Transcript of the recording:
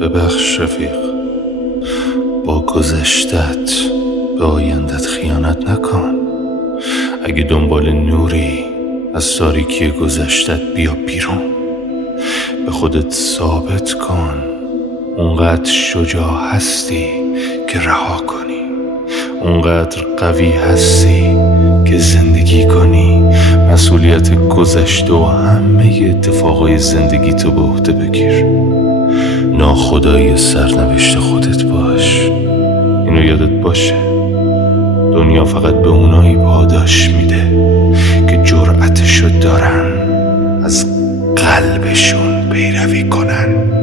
ببخش رفیق، با گذشتت به آیندت خیانت نکن. اگه دنبال نوری از تاریکی گذشتت، بیا بیرون. به خودت ثابت کن اونقدر شجاع هستی که رها کنی، اونقدر قوی هستی که زندگی کنی. مسئولیت گذشته و همه اتفاقای زندگی تو به عهده بگیر. ناخدای سرنوشت خودت باش. اینو یادت باشه، دنیا فقط به اونایی پاداش میده که جرأتشو دارن از قلبشون پیروی کنن.